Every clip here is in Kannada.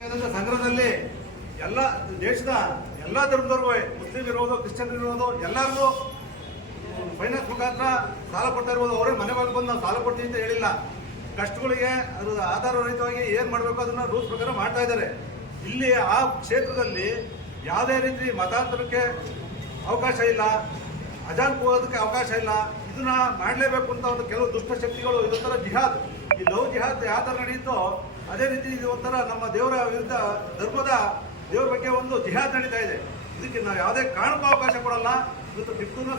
ಸಂಗ್ರಹದಲ್ಲಿ ಎಲ್ಲ ದೇಶದ ಎಲ್ಲ ಧರ್ಮದವ್ರಿಗೂ ಮುಸ್ಲಿಂ ಇರ್ಬೋದು, ಕ್ರಿಶ್ಚಿಯನ್ ಇರ್ಬೋದು, ಎಲ್ಲರಿಗೂ ಫೈನಾನ್ಸ್ ಮುಖಾಂತರ ಸಾಲ ಕೊಡ್ತಾ ಇರ್ಬೋದು. ಅವರೇ ಮನೆ ಬಾಗಿಲು ಬಂದು ನಾವು ಸಾಲ ಕೊಡ್ತೀವಿ ಅಂತ ಹೇಳಿಲ್ಲ. ಕಷ್ಟಗಳಿಗೆ ಅದು ಆಧಾರರಹಿತವಾಗಿ ಏನು ಮಾಡಬೇಕು ಅದನ್ನ ರೂಲ್ಸ್ ಪ್ರಕಾರ ಮಾಡ್ತಾ ಇದ್ದಾರೆ. ಇಲ್ಲಿ ಆ ಕ್ಷೇತ್ರದಲ್ಲಿ ಯಾವುದೇ ರೀತಿ ಮತಾಂತರಕ್ಕೆ ಅವಕಾಶ ಇಲ್ಲ, ಅಜಾನ್ ಹೋಗೋದಕ್ಕೆ ಅವಕಾಶ ಇಲ್ಲ. ಇದನ್ನ ಮಾಡಲೇಬೇಕು ಅಂತ ಒಂದು ಕೆಲವು ದುಷ್ಟಶಕ್ತಿಗಳು ಇದೊಂಥರ ಜಿಹಾದ್, ಈ ಲವ್ ಜಿಹಾದ್ ಯಾವ ಥರ ನಡೆಯುತ್ತೋ ಅದೇ ರೀತಿ ಇದು ಒಂಥರ ನಮ್ಮ ದೇವರ ವಿರುದ್ಧ ಧರ್ಮದ ದೇವರ ಬಗ್ಗೆ ಒಂದು ಜಿಹಾದ್ ನಡೀತಾ ಇದೆ. ಇದಕ್ಕೆ ನಾವು ಯಾವುದೇ ಕಾರಣಕ್ಕೂ ಅವಕಾಶ ಕೊಡಲ್ಲ. ಇವತ್ತು ಟಿಪ್ಪುನ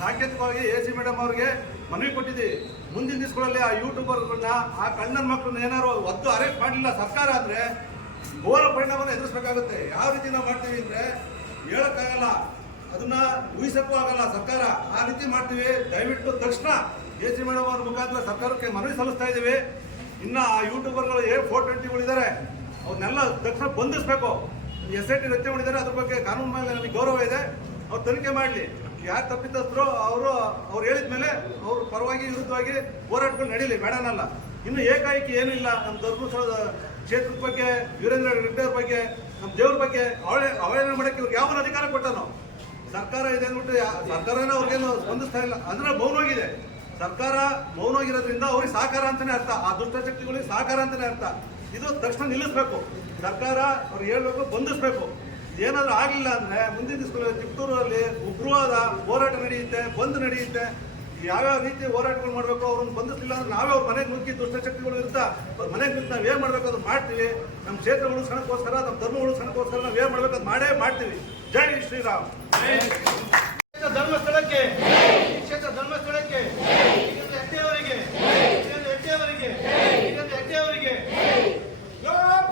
ಸಾಂಕೇತಿಕವಾಗಿ AC ಮೇಡಮ್ ಅವರಿಗೆ ಮನವಿ ಕೊಟ್ಟಿದ್ದೀವಿ. ಮುಂದಿನ ದಿವಸಗಳಲ್ಲಿ ಆ ಯೂಟ್ಯೂಬರ್ಗಳನ್ನ, ಆ ಕಳ್ಳನ ಮಕ್ಕಳನ್ನ ಏನಾದ್ರು ಒದ್ದು ಅರೆಸ್ಟ್ ಮಾಡಲಿಲ್ಲ ಸರ್ಕಾರ ಅಂದರೆ ಘೋರ ಪರಿಣಾಮವನ್ನು ಎದುರಿಸಬೇಕಾಗುತ್ತೆ. ಯಾವ ರೀತಿ ನಾವು ಮಾಡ್ತೀವಿ ಅಂದರೆ ಹೇಳೋಕ್ಕಾಗಲ್ಲ, ಅದನ್ನ ಊಹಿಸಕ್ಕೂ ಆಗಲ್ಲ. ಸರ್ಕಾರ ಆ ರೀತಿ ಮಾಡ್ತೀವಿ. ದಯವಿಟ್ಟು ತಕ್ಷಣ AC ಮೇಡಮ್ ಅವ್ರ ಮುಖಾಂತರ ಸರ್ಕಾರಕ್ಕೆ ಮನವಿ ಸಲ್ಲಿಸ್ತಾ ಇದ್ದೀವಿ. ಇನ್ನು ಆ ಯೂಟ್ಯೂಬರ್ಗಳು 420 ಇದ್ದಾರೆ, ಅವ್ರನ್ನೆಲ್ಲ ತಕ್ಷಣ ಬಂಧಿಸಬೇಕು. SIT ರಚನೆ ಮಾಡಿದ್ದಾರೆ, ಅದ್ರ ಬಗ್ಗೆ ಕಾನೂನು ಮೇಲೆ ನಮಗೆ ಗೌರವ ಇದೆ. ಅವ್ರು ತನಿಖೆ ಮಾಡಲಿ. ಯಾರು ತಪ್ಪಿತಸ್ಥರು ಅವ್ರು ಹೇಳಿದ ಮೇಲೆ ಅವ್ರ ಪರವಾಗಿ ವಿರುದ್ಧವಾಗಿ ಹೋರಾಟಗಳು ನಡೀಲಿ, ಬೇಡನಲ್ಲ. ಇನ್ನು ಏಕಾಏಕಿ ಏನಿಲ್ಲ. ನಮ್ಮ ಧರ್ಮಸ್ಥಳದ ಕ್ಷೇತ್ರದ ಬಗ್ಗೆ, ವೀರೇಂದ್ರ ರೆಡ್ಡಿ ಅವ್ರ ಬಗ್ಗೆ, ನಮ್ಮ ದೇವ್ರ ಬಗ್ಗೆ ಅವಹೇಳನ ಮಾಡೋಕ್ಕೆ ಇವ್ರಿಗೆ ಯಾವ ಅಧಿಕಾರ ಕೊಟ್ಟನೋ ಸರ್ಕಾರ ಇದೆ ಅಂದ್ಬಿಟ್ಟು ಸರ್ಕಾರನೇ ಅವ್ರಿಗೇನು ಸ್ಪಂದಿಸ್ತಾ ಇಲ್ಲ. ಅಂದ್ರೆ ಮೌನವಾಗಿದೆ. ಸರ್ಕಾರ ಮೌನವಾಗಿರೋದ್ರಿಂದ ಅವ್ರಿಗೆ ಸಹಕಾರ ಅಂತಾನೆ ಅರ್ಥ, ಆ ದುಷ್ಟಶಕ್ತಿಗಳಿಗೆ ಸಹಕಾರ ಅಂತಾನೆ ಅರ್ಥ. ಇದು ತಕ್ಷಣ ನಿಲ್ಲಿಸಬೇಕು ಸರ್ಕಾರ. ಅವ್ರು ಹೇಳ್ಬೇಕು, ಬಂಧಿಸಬೇಕು. ಏನಾದರೂ ಆಗಲಿಲ್ಲ ಅಂದರೆ ಮುಂದಿನ ದಿವಸಗಳಲ್ಲಿ ಚಿತ್ತೂರಲ್ಲಿ ಉಗ್ರವಾದ ಹೋರಾಟ ನಡೆಯುತ್ತೆ, ಬಂದ್ ನಡೆಯುತ್ತೆ. ಯಾವ್ಯಾವ ರೀತಿ ಹೋರಾಟಗಳು ಮಾಡಬೇಕು ಅವ್ರನ್ನ ಬಂಧಿಸಲಿಲ್ಲ ಅಂದ್ರೆ ನಾವೇ ಅವ್ರ ಮನೆಗೆ ನುಗ್ಗಿ ದುಷ್ಟಶಕ್ತಿಗಳು ಇರ್ತಾ ಮನೆಗೆ ನುಗ್ಗಿ ನಾವು ಏನು ಮಾಡಬೇಕು ಅದನ್ನು ಮಾಡ್ತೀವಿ. ನಮ್ಮ ಕ್ಷೇತ್ರ ಉಳಿಸ್ಕೊಳಕ್ಕೋಸ್ಕರ, ನಮ್ಮ ಧರ್ಮ ಉಳಿಸ್ಕೊಳಕ್ಕೋಸ್ಕರ ನಾವು ಏನು ಮಾಡಬೇಕು ಅದು ಮಾಡೇ ಮಾಡ್ತೀವಿ. ಜೈ ಶ್ರೀರಾಮ್. ಧರ್ಮಸ್ಥಳಕ್ಕೆ, ಕ್ಷೇತ್ರ ಧರ್ಮಸ್ಥಳಕ್ಕೆ, ಹೆಗ್ಡೆಯವರಿಗೆ, ಹೆಗ್ಡೆಯವರಿಗೆ, ಹೆಗ್ಡೆಯವರಿಗೆ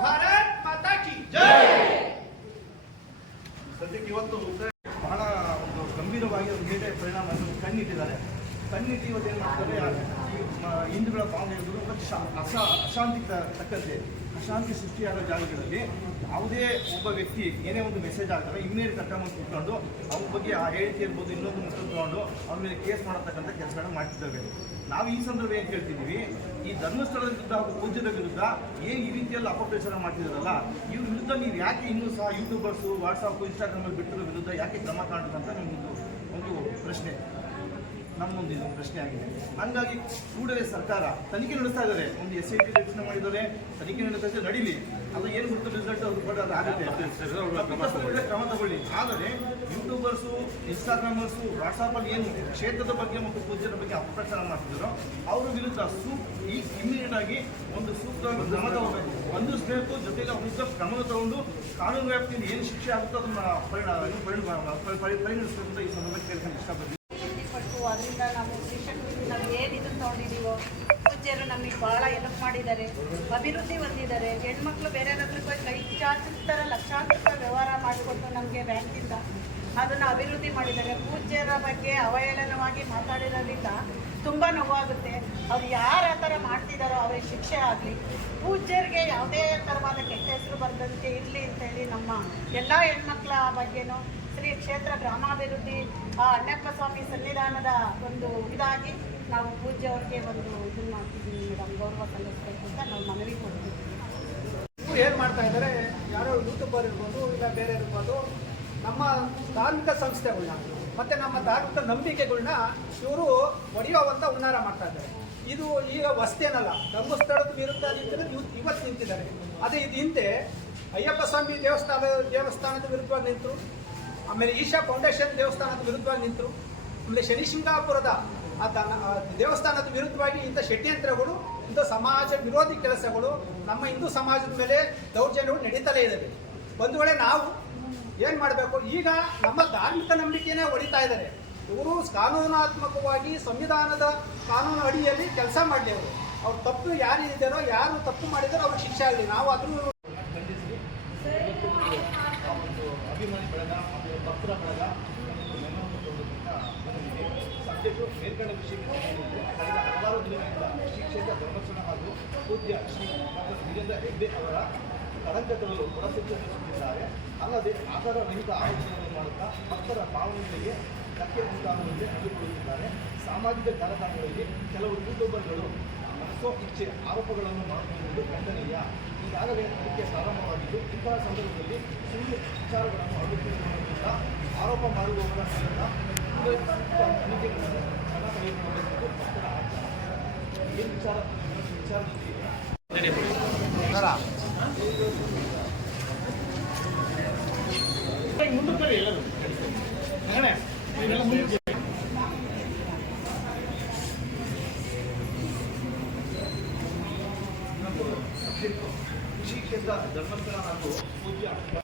ಭಾರತ್ ಮಾತಾ ಕಿ ಜೈ. ಸದ್ಯಕ್ಕೆ ಇವತ್ತು ಬಹಳ ಒಂದು ಗಂಭೀರವಾಗಿ ಒಂದು ಹೇಗೆ ಪರಿಣಾಮವನ್ನು ಕಣ್ಣಿಟ್ಟಿದ್ದಾರೆ. ಕಣ್ಣಿಟ್ಟು ಇವತ್ತು ಏನು ಮಾಡ್ತಾರೆ, ಹಿಂದೂಗಳ ಭಾವನೆ ಅಶಾಂತಿಗೆ ತಕ್ಕಂತೆ ಅಶಾಂತಿ ಸೃಷ್ಟಿಯಾದ ಜಾಗಗಳಲ್ಲಿ ಯಾವುದೇ ಒಬ್ಬ ವ್ಯಕ್ತಿ ಏನೇ ಒಂದು ಮೆಸೇಜ್ ಆಗ್ತಾರೆ ಇಮ್ಮಿಡಿಯೇಟ್ ಕರ್ಕೊಂಡು ಕೂತ್ಕೊಂಡು ಅವ್ರ ಬಗ್ಗೆ ಆ ಹೇಳಿಕೆ ಇರ್ಬೋದು ಇನ್ನೊಂದು ಮುಟ್ಟು ತಗೊಂಡು ಅವ್ರ ಮೇಲೆ ಕೇಸ್ ಮಾಡತಕ್ಕಂಥ ಕೆಲಸಗಳನ್ನ ಮಾಡ್ತಿದ್ದೇವೆ. ನಾವು ಈ ಸಂದರ್ಭ ಏನು ಕೇಳ್ತಿದ್ದೀವಿ, ಈ ಧರ್ಮಸ್ಥಳದ ವಿರುದ್ಧ ಹಾಗೂ ಪೂಜ್ಯದ ವಿರುದ್ಧ ಏನು ಈ ರೀತಿಯಲ್ಲಿ ಅಪಪ್ರಚಾರ ಮಾಡ್ತಿದ್ದಾರಲ್ಲ, ಇವ್ರ ವಿರುದ್ಧ ನೀವು ಯಾಕೆ ಇನ್ನೂ ಸಹ ಯೂಟ್ಯೂಬರ್ಸು, ವಾಟ್ಸಪ್, ಇನ್ಸ್ಟಾಗ್ರಾಮಲ್ಲಿ ಬಿಟ್ಟಿರೋ ವಿರುದ್ಧ ಯಾಕೆ ಕ್ರಮ ಕಾಣುತ್ತಂತ ನಮ್ಮದು ಒಂದು ಪ್ರಶ್ನೆ, ನಮ್ಮೊಂದು ಇದು ಪ್ರಶ್ನೆ ಆಗಿದೆ. ಹಂಗಾಗಿ ಕೂಡಲೇ ಸರ್ಕಾರ ತನಿಖೆ ನಡೆಸ್ತಾ ಇದ್ದಾರೆ. ಒಂದು SIT ರಚನೆ ಮಾಡಿದರೆ ತನಿಖೆ ನಡೆಸ್ತಾ ನಡೀಲಿ. ಅದು ಏನು ಗೊತ್ತು ರಿಸಲ್ಟ್ ಅವ್ರು ಕೂಡ ಆಗುತ್ತೆ, ಕ್ರಮ ತಗೊಳ್ಳಿ. ಆದರೆ ಯೂಟ್ಯೂಬರ್ಸು, ಇನ್ಸ್ಟಾಗ್ರಾಮರ್ಸು, ವಾಟ್ಸಾಪಲ್ಲಿ ಏನು ಕ್ಷೇತ್ರದ ಬಗ್ಗೆ ಮತ್ತು ಪೂಜ್ಯರ ಬಗ್ಗೆ ಅಪಪ್ರಚಾರ ಮಾಡ್ತಿದ್ದಾರೋ ಅವ್ರ ವಿರುದ್ಧ ಇಮ್ಮಿಡಿಯೇಟ್ ಆಗಿ ಒಂದು ಸೂಕ್ತವಾಗಿ ಕ್ರಮ ತಗೋಬೇಕು, ಬಂಧಿಸಬೇಕು. ಜೊತೆಗೆ ಅವ್ರ ವಿರುದ್ಧ ಕ್ರಮ ತಗೊಂಡು ಕಾನೂನು ವ್ಯಾಪ್ತಿಯಿಂದ ಏನು ಶಿಕ್ಷೆ ಆಗುತ್ತೋ ಅದನ್ನು ಪರಿಗಣಿಸಬೇಕು ಅಂತ ಈ ಸಂದರ್ಭದಲ್ಲಿ ಕೇಳ್ಕೊಂಡು ಇಷ್ಟಪಡ್ತೀವಿ. ಅದರಿಂದ ನಾವು ನಾವು ಏನು ಇದನ್ನು ತೊಗೊಂಡಿದ್ದೀವೋ ಪೂಜ್ಯರು ನಮಗೆ ಭಾಳ ಹೆಲ್ಪ್ ಮಾಡಿದ್ದಾರೆ, ಅಭಿವೃದ್ಧಿ ಹೊಂದಿದ್ದಾರೆ. ಹೆಣ್ಮಕ್ಳು ಬೇರೆ ಹೋಗಿ ಕೈ ಚಾಚಿರ್ತಾರೆ, ಲಕ್ಷಾಂತರ ರೂಪಾಯಿ ವ್ಯವಹಾರ ಮಾಡಿಕೊಟ್ಟು ನಮಗೆ ಬ್ಯಾಂಕಿಂದ ಅದನ್ನು ಅಭಿವೃದ್ಧಿ ಮಾಡಿದ್ದಾರೆ. ಪೂಜ್ಯರ ಬಗ್ಗೆ ಅವಹೇಳನವಾಗಿ ಮಾತಾಡಿರೋದ್ರಿಂದ ತುಂಬ ನೋವಾಗುತ್ತೆ. ಅವ್ರು ಯಾರು ಆ ಥರ ಮಾಡ್ತಿದ್ದಾರೋ ಅವ್ರಿಗೆ ಶಿಕ್ಷೆ ಆಗಲಿ, ಪೂಜ್ಯರಿಗೆ ಯಾವುದೇ ಥರವಾದ ಕೆಟ್ಟ ಹೆಸರು ಬರದಂತೆ ಇರಲಿ ಅಂತೇಳಿ ನಮ್ಮ ಎಲ್ಲ ಹೆಣ್ಮಕ್ಳ ಬಗ್ಗೆನೂ ಶ್ರೀ ಕ್ಷೇತ್ರ ಗ್ರಾಮಾಭಿವೃದ್ಧಿ ಅಣ್ಣಪ್ಪ ಸ್ವಾಮಿ ಸನ್ನಿಧಾನದ ಒಂದು ಇದಾಗಿ ನಾವು ಪೂಜ್ಯ ಅವ್ರಿಗೆ ಒಂದು ಇದನ್ನು ಮಾಡ್ತಿದ್ದೀವಿ ಮೇಡಮ್, ಗೌರವ ಸಲ್ಲಿಸಬೇಕು ಅಂತ ನಾವು ಮನವಿ ಕೊಡ್ತೀವಿ. ಇವರು ಏನು ಮಾಡ್ತಾ ಇದ್ದಾರೆ, ಯಾರೋ ಯೂಟ್ಯೂಬರ್ ಇರ್ಬೋದು, ಇಲ್ಲ ಬೇರೆ ಇರ್ಬೋದು, ನಮ್ಮ ಧಾರ್ಮಿಕ ಸಂಸ್ಥೆಗಳನ್ನ ಮತ್ತು ನಮ್ಮ ಧಾರ್ಮಿಕ ನಂಬಿಕೆಗಳನ್ನ ಇವರು ಒಡೆಯುವಂಥ ಹುನ್ನಾರ ಮಾಡ್ತಾ ಇದ್ದಾರೆ. ಇದು ಈಗ ಹೊಸ್ತೇನಲ್ಲ, ಧರ್ಮಸ್ಥಳದ ವಿರುದ್ಧ ನಿಂತಿರೋದು ಇವತ್ತು ನಿಂತಿದ್ದಾರೆ. ಅದೇ ಇದು ಹಿಂದೆ ಅಯ್ಯಪ್ಪ ಸ್ವಾಮಿ ದೇವಸ್ಥಾನದ ವಿರುದ್ಧವಾಗಿ ನಿಂತರು, ಆಮೇಲೆ ಈಶಾ ಫೌಂಡೇಶನ್ ದೇವಸ್ಥಾನದ ವಿರುದ್ಧವಾಗಿ ನಿಂತರು, ಆಮೇಲೆ ಶನಿಶಿಂಗಾಪುರದ ದೇವಸ್ಥಾನದ ವಿರುದ್ಧವಾಗಿ ಇಂಥ ಷಡ್ಯಂತ್ರಗಳು, ಇಂಥ ಸಮಾಜ ವಿರೋಧಿ ಕೆಲಸಗಳು ನಮ್ಮ ಹಿಂದೂ ಸಮಾಜದ ಮೇಲೆ ದೌರ್ಜನ್ಯಗಳು ನಡೀತಲೇ ಇದ್ದಾವೆ. ಬಂಧುಗಳೇ, ನಾವು ಏನು ಮಾಡಬೇಕು, ಈಗ ನಮ್ಮ ಧಾರ್ಮಿಕ ನಂಬಿಕೆನೇ ಹೊಡಿತಾ ಇದ್ದಾರೆ. ಇವರು ಕಾನೂನಾತ್ಮಕವಾಗಿ ಸಂವಿಧಾನದ ಕಾನೂನು ಅಡಿಯಲ್ಲಿ ಕೆಲಸ ಮಾಡಲಿ. ಅವ್ರು ತಪ್ಪು ಯಾರಿದ್ದಾರೋ, ಯಾರು ತಪ್ಪು ಮಾಡಿದಾರೋ ಅವ್ರಿಗೆ ಶಿಕ್ಷೆ ಆಗಲಿ. ನಾವು ಅದನ್ನು ಅಭಿಮಾನಿ ಬಳಗ ಮತ್ತು ಭಕ್ತರ ಬಳಗ ನೆನವನ್ನು ಕೊಡುವುದರಿಂದ ಸದ್ಯಕ್ಕೂ ಮೇಲ್ಗಡೆ ವಿಷಯಕ್ಕೆ ಕಳೆದ ಹಲವಾರು ದಿನಗಳಿಂದ ಶ್ರೀ ಕ್ಷೇತ್ರ ಧರ್ಮಸ್ಥಳ ಹಾಗೂ ಪೂಜ್ಯ ಶ್ರೀ ಡಾಕ್ಟರ್ ವೀರೇಂದ್ರ ಹೆಗ್ಡೆ ಅವರ ಕಳಂಕ ತರಲು ಹೊರಸೂಚಿಸುತ್ತಿದ್ದಾರೆ. ಅಲ್ಲದೆ ಆಧಾರ ರಹಿತ ಆರೋಪಗಳನ್ನು ಮಾಡುತ್ತಾ ಭಕ್ತರ ಭಾವನೆಗಳಿಗೆ ಧಕ್ಕೆ ಉಂಟಾಗುವಂತೆ ನಡೆದುಕೊಳ್ಳುತ್ತಿದ್ದಾರೆ. ಸಾಮಾಜಿಕ ಜಾಲತಾಣಗಳಲ್ಲಿ ಕೆಲವು ಯೂಟ್ಯೂಬರ್ಗಳು ಮನಸ್ಸೋ ಇಚ್ಛೆ ಆರೋಪಗಳನ್ನು ಮಾಡುತ್ತಿರುವುದು ಖಂಡನೀಯ. ಈಗ ಈಗಾಗಲೇ ತನಿಖೆ ಪ್ರಾರಂಭವಾಗಿದ್ದು ಇಂತಹ ಸಂದರ್ಭದಲ್ಲಿ ಸುಳ್ಳು ವಿಚಾರಗಳನ್ನು ಹರಡುತ್ತಿರುವುದರಿಂದ ಆರೋಪ ಮಾಡುವವರ ವಿರುದ್ಧ ತನಿಖೆಗಳನ್ನು ಕ್ರಮ ತೆಗೆದುಕೊಳ್ಳಬೇಕು ಮಕ್ಕಳ ಏನು ವಿಚಾರದಲ್ಲಿ ಮುಂದಕ್ಕೆ ಎಲ್ಲರೂ ಕೃಷಿ ಕ್ಷೇತ್ರ ಧರ್ಮಸ್ಥಳ ಹಾಗೂ ಪೂಜ್ಯ